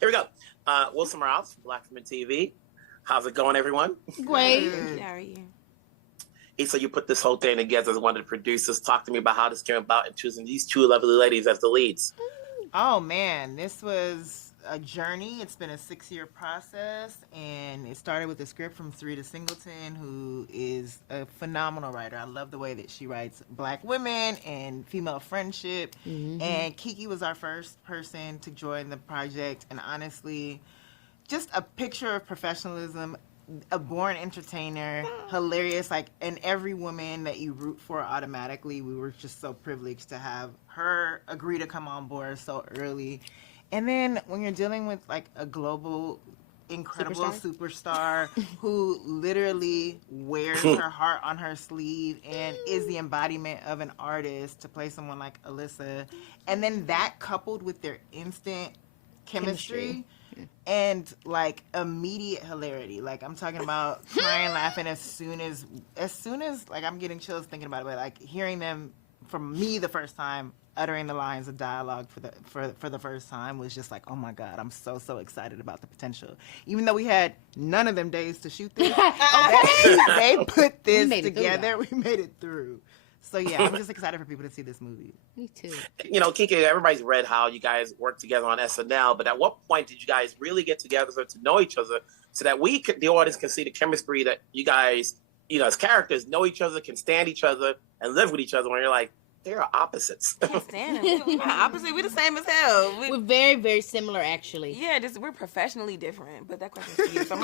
Here we go. Wilson Morales, Black Women TV. How's it going, everyone? Great. How are you? Issa, you put this whole thing together as one of the producers. Talk to me about how this came about and choosing these two lovely ladies as the leads. Oh man, this was a journey. It's been a 6-year process, and it started with a script from Syreeta Singleton, who is a phenomenal writer. I love the way that she writes Black women and female friendship. Mm-hmm. And Keke was our first person to join the project, and honestly, just a picture of professionalism, a born entertainer, hilarious, like, and every woman that you root for automatically. We were just so privileged to have her agree to come on board so early. And then when you're dealing with like a global, incredible superstar who literally wears her heart on her sleeve and is the embodiment of an artist, to play someone like Alyssa, and then that coupled with their instant chemistry. And like immediate hilarity, like I'm talking about crying, laughing as soon as like I'm getting chills thinking about it. But like hearing them from me the first time, uttering the lines of dialogue for the first time was just like, oh my God, I'm so excited about the potential. Even though we had none of them days to shoot this, they put this together. We made it through. So yeah, I'm just excited for people to see this movie. Me too. You know, Keke, everybody's read how you guys worked together on SNL, but at what point did you guys really get together to know each other so that the audience can see the chemistry that you guys, you know, as characters know each other, can stand each other, and live with each other when you're like, they are opposites. Can't stand them. We're not opposite. We're the same as hell. We're very, very similar, actually. Yeah, we're professionally different. But that question's for you. So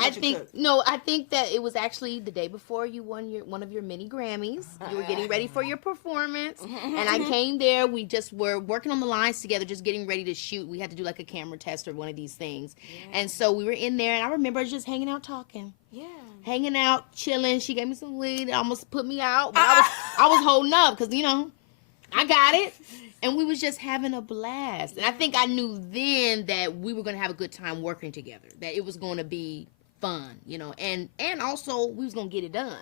I think that it was actually the day before you won one of your mini Grammys. You were getting ready for your performance, and I came there. We just were working on the lines together, just getting ready to shoot. We had to do like a camera test or one of these things, and so we were in there, and I remember just hanging out talking. Yeah. Hanging out, chilling. She gave me some weed. Almost put me out, but I was holding up because, you know, I got it. And we was just having a blast. And I think I knew then that we were going to have a good time working together, that it was going to be fun, you know, and also we was going to get it done.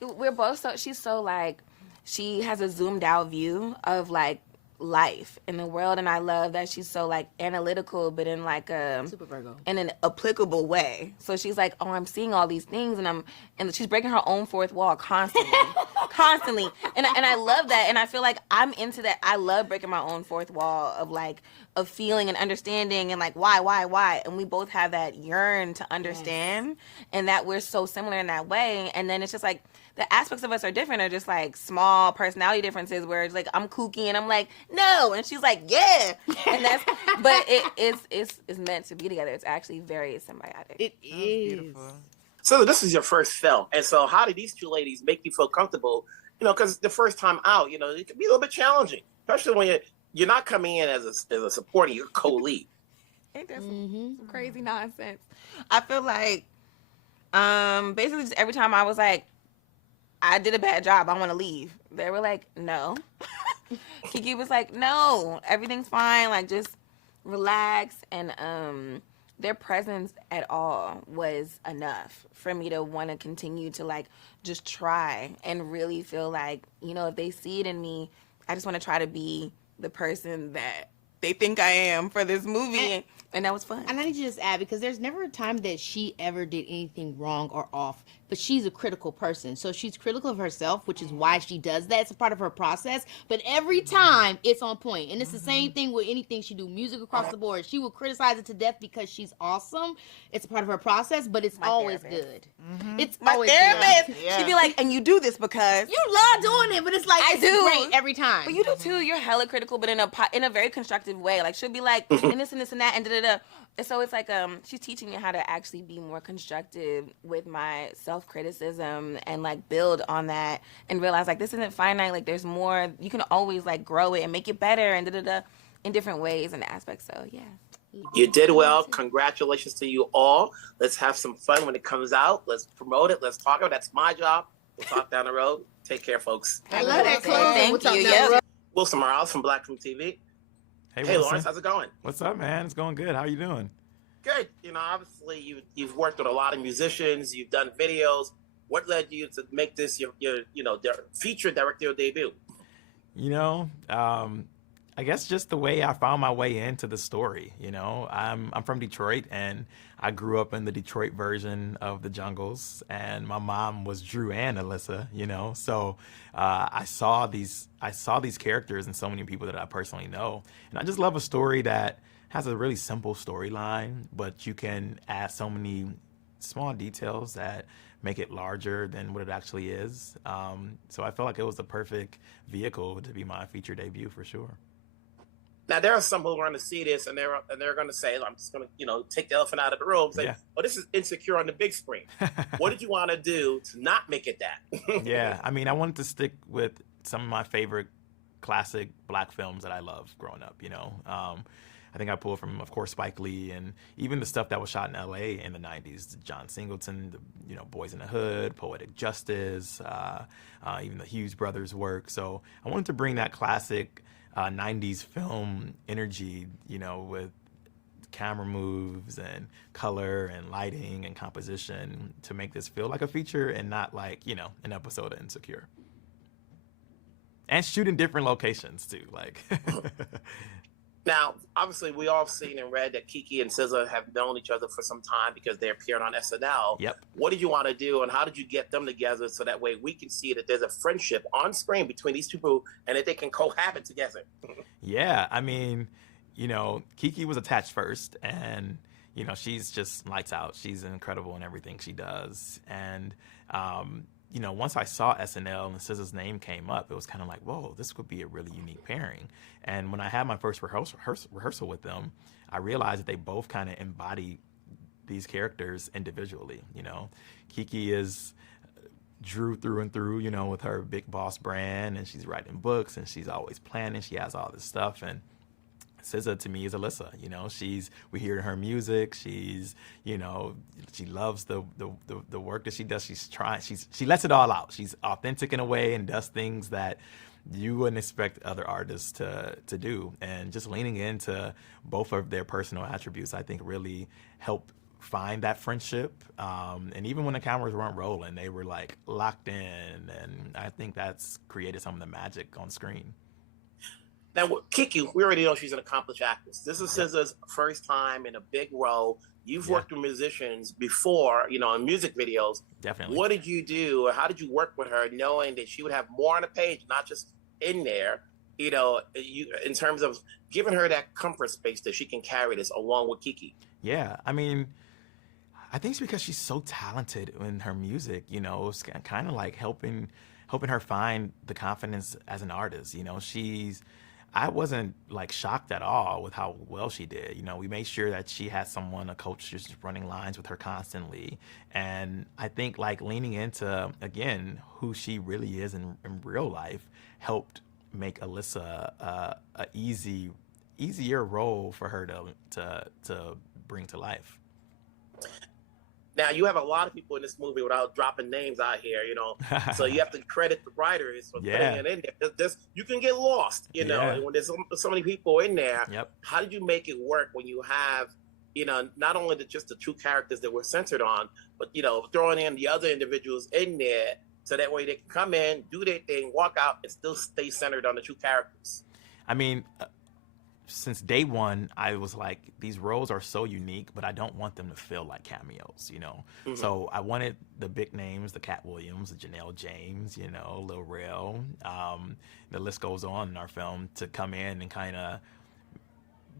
We're both she's so like, she has a zoomed out view of like life in the world, and I love that she's so like analytical, but in like Super Virgo, in an applicable way. So she's like, oh, I'm seeing all these things, and she's breaking her own fourth wall constantly, and I love that, and I feel like I'm into that. I love breaking my own fourth wall of feeling and understanding, and like why, and we both have that yearn to understand, and that we're so similar in that way, and then it's just like, the aspects of us are different, are just like small personality differences where it's like I'm kooky and I'm like, no, and she's like, yeah, and that's, but it's meant to be together. It's actually very symbiotic. It is. Beautiful. So this is your first film, and so how did these two ladies make you feel comfortable? You know, because the first time out, you know, it can be a little bit challenging, especially when you're not coming in as a supporter, you're co-lead. Ain't that some crazy nonsense? I feel like basically just every time I was like, I did a bad job, I want to leave, they were like, no. Keke was like, no, everything's fine, like just relax, and their presence at all was enough for me to want to continue to like just try and really feel like, you know, if they see it in me, I just want to try to be the person that they think I am for this movie, and that was fun. And I need to just add, because there's never a time that she ever did anything wrong or off, but she's a critical person. So she's critical of herself, which is why she does that. It's a part of her process. But every time, it's on point. And it's the same thing with anything she do, music across the board. She will criticize it to death because she's awesome. It's a part of her process, but it's always good. It's My always therapist, good. she'd be like, and you do this because... You love doing it, but it's like, I it's do. great every time. But you do too. You're hella critical, but in a very constructive way. Like, she'll be like, and this and this and that, and da-da-da. And so it's like, she's teaching me how to actually be more constructive with my self-criticism and like build on that and realize like this isn't finite. Like there's more. You can always like grow it and make it better and da-da-da in different ways and aspects. So yeah. You did well. Congratulations to you all. Let's have some fun when it comes out. Let's promote it. Let's talk about it. That's my job. We'll talk down the road. Take care, folks. I love that close. Thank you. Yeah. Wilson Morales from Black Film TV. Hey, Lawrence, how's it going? What's up, man? It's going good. How you doing? Good. You know, obviously you've worked with a lot of musicians. You've done videos. What led you to make this your feature directorial debut? You know, I guess just the way I found my way into the story. You know, I'm from Detroit, and I grew up in the Detroit version of the Jungles, and my mom was Dreux Alyssa. You know, so I saw these characters and so many people that I personally know, and I just love a story that has a really simple storyline, but you can add so many small details that make it larger than what it actually is. So I felt like it was the perfect vehicle to be my feature debut for sure. Now there are some who are going to see this and they're going to say, "I'm just going to take the elephant out of the room." Say, "Oh, this is Insecure on the big screen." What did you want to do to not make it that? Yeah, I mean, I wanted to stick with some of my favorite classic Black films that I loved growing up. I think I pulled from, of course, Spike Lee, and even the stuff that was shot in L.A. in the 90s, John Singleton, Boys in the Hood, Poetic Justice, even the Hughes brothers' work. So I wanted to bring that classic 90s film energy, with camera moves and color and lighting and composition to make this feel like a feature and not like, an episode of Insecure. And shoot in different locations, too. Now, obviously, we all seen and read that Keke and SZA have known each other for some time because they appeared on SNL. Yep. What did you want to do, and how did you get them together so that way we can see that there's a friendship on screen between these people and that they can cohabit together? Yeah, I mean, Keke was attached first, and she's just lights out. She's incredible in everything she does, and once I saw SNL and SZA's name came up, it was kind of like, whoa, this could be a really unique pairing. And when I had my first rehearsal with them, I realized that they both kind of embody these characters individually. Keke is Dreux through and through, with her big boss brand, and she's writing books, and she's always planning. She has all this stuff, and SZA to me is Alyssa. We hear her music. She's, she loves the work that she does. She lets it all out. She's authentic in a way and does things that you wouldn't expect other artists to do. And just leaning into both of their personal attributes, I think really helped find that friendship. And even when the cameras weren't rolling, they were like locked in. And I think that's created some of the magic on screen. Now, Keke, we already know she's an accomplished actress. This is SZA's first time in a big role. You've worked with musicians before, in music videos. Definitely. What did you do, or how did you work with her, knowing that she would have more on the page, not just in there, in terms of giving her that comfort space that she can carry this along with Keke? Yeah, I mean, I think it's because she's so talented in her music. It's kind of like helping her find the confidence as an artist. I wasn't shocked at all with how well she did. We made sure that she had a coach just running lines with her constantly. And I think leaning into, again, who she really is in real life helped make Alyssa a easier role for her to bring to life. Now, you have a lot of people in this movie without dropping names out here, so you have to credit the writers for putting it in there. You can get lost, and when there's so many people in there. Yep. How did you make it work when you have, not only just the two characters that we're centered on, but, throwing in the other individuals in there so that way they can come in, do their thing, walk out, and still stay centered on the two characters? I mean, since day one, I was like, these roles are so unique, but I don't want them to feel like cameos, Mm-hmm. So I wanted the big names, the Katt Williams, the Janelle James, Lil Rel, the list goes on in our film, to come in and kind of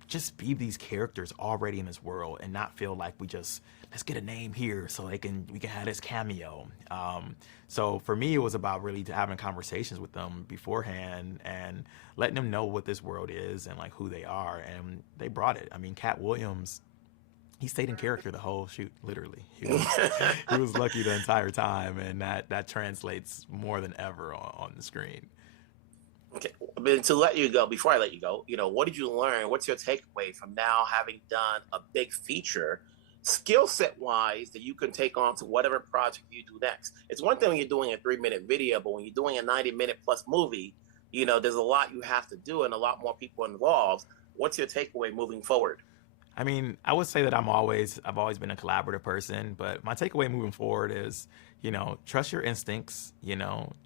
just be these characters already in this world and not feel like let's get a name here so we can have this cameo. So for me, it was about really having conversations with them beforehand and letting them know what this world is and who they are. And they brought it. I mean, Katt Williams, he stayed in character the whole shoot, literally. He was lucky the entire time, and that translates more than ever on the screen. Okay, but to let you go, before I let you go, what did you learn? What's your takeaway from now having done a big feature, skill set wise, that you can take on to whatever project you do next? It's one thing when you're doing a 3-minute video, but when you're doing a 90-minute plus movie, there's a lot you have to do and a lot more people involved. What's your takeaway moving forward? I mean, I would say that I've always been a collaborative person, but my takeaway moving forward is, trust your instincts,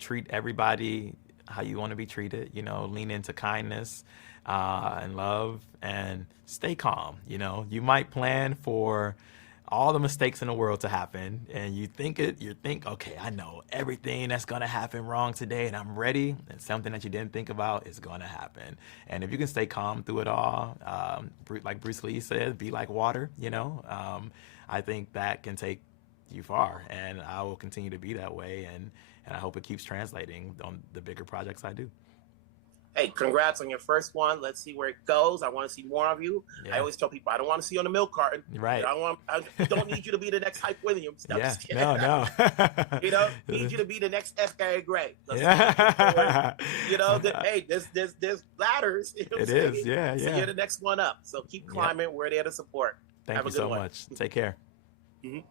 treat everybody how you want to be treated. You know, lean into kindness and love, and stay calm. You know, you might plan for all the mistakes in the world to happen, and you think, okay, I know everything that's gonna happen wrong today, and I'm ready. And something that you didn't think about is gonna happen. And if you can stay calm through it all, like Bruce Lee said, be like water. You know, I think that can take you far, and I will continue to be that way. And I hope it keeps translating on the bigger projects I do. Hey, congrats on your first one. Let's see where it goes. I want to see more of you. Yeah. I always tell people I don't want to see you on the milk carton. Right. I don't need you to be the next Hype Williams. No, Yeah. just kidding. No. You know, need you to be the next F. Gary Gray. Yeah. You know, hey, there's ladders. You know what It I'm is. saying? Yeah. So you're the next one up. So keep climbing. We're there to support. Thank Have you a good so one. much. Take care. Mhm.